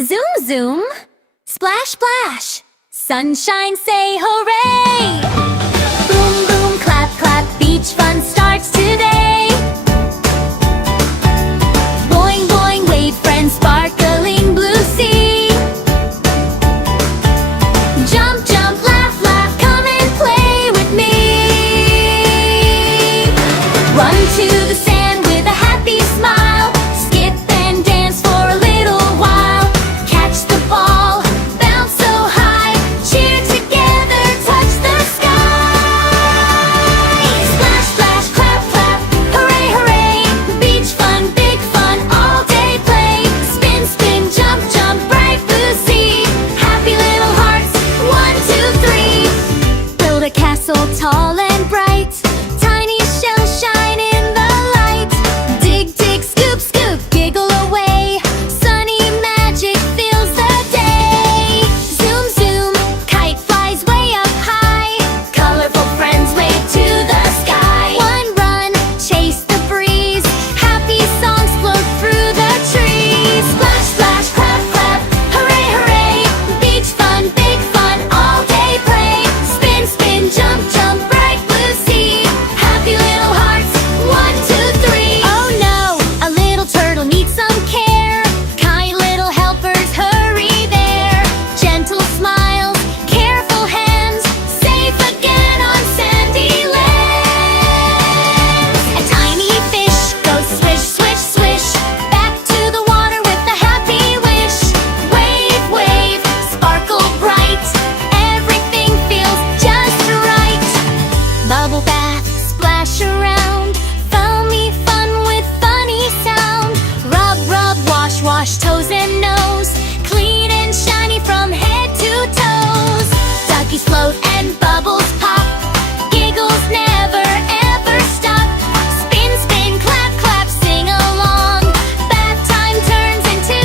Zoom, zoom, splash, splash, sunshine, say hooray! Boom, boom, clap, clap, beach fun starts today. Boing, boing, wave friends, sparkling blue sea. Jump, jump, laugh, laugh, come and play with me. Run to the sand with a happy smile. Skip and dance for a little while. Catch the ball, bounce so high. Cheer together, touch the sky. Splash, splash, clap, clap, hooray, hooray. Beach fun, big fun, all day play. Spin, spin, jump, jump, bright blue sea. Happy little hearts, 1, 2, 3. Build a castle tall and bright. Tiny shells shine in the light. Dig, dig, scoop, scoop, giggle away. Sunny magic fills the day. Zoom, zoom, kite flies way up high. Colorful friends wave to the sky. One run, chase the breeze. Happy songs float through the trees. Splash, splash, clap, clap, hooray, hooray. Beach fun, big fun, all day play. Spin, spin, jump, jump, bright blue sea. Happy little hearts, 1, 2, 3. Oh no, a little turtle needs some care. Kind little helpers hurry there. Gentle smiles, careful hands. Safe again on sandy lands. A tiny fish goes swish, swish, swish. Back to the water with a happy wish. Wave, wave, sparkle bright. Everything feels just right. Bubble bath, splash around. Foamy fun with funny sound. Rub, rub, wash, wash toes and nose. Clean and shiny from head to toes. Duckies float and bubbles pop. Giggles never ever stop. Spin, spin, clap, clap, sing along. Bath time turns into a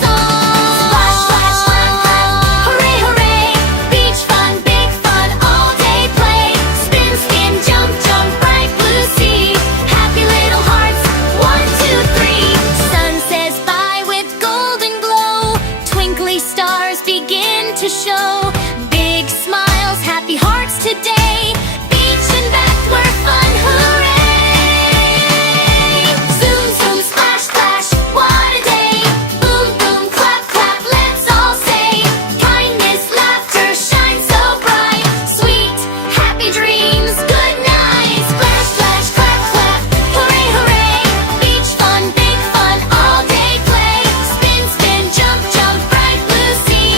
song. Splash, splash, clap, clap, hooray, hooray. Beach fun, big fun, all day play. Spin, spin, jump, jump, bright blue sea. Happy little hearts, 1, 2, 3. Sun says bye with golden glow. Twinkly stars begin to show. Big smiles, happy hearts today. Beach and back were fun, hooray! Zoom, zoom, splash, splash, what a day. Boom, boom, clap, clap, let's all say. Kindness, laughter, shine so bright. Sweet, happy dreams, good night. Splash, splash, clap, clap, hooray, hooray. Beach fun, big fun, all day play. Spin, spin, jump, jump, bright blue sea.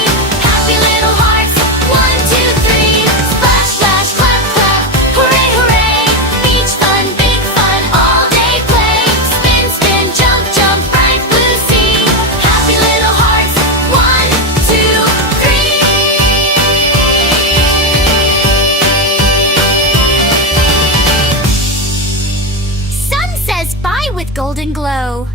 Happy little hearts, 1, 2, 3. Splash, splash, clap, clap, hooray, hooray. Beach fun, big fun, all day play. Spin, spin, jump, jump, bright blue sea. Happy little hearts, 1, 2, 3. Sun says bye with golden glow.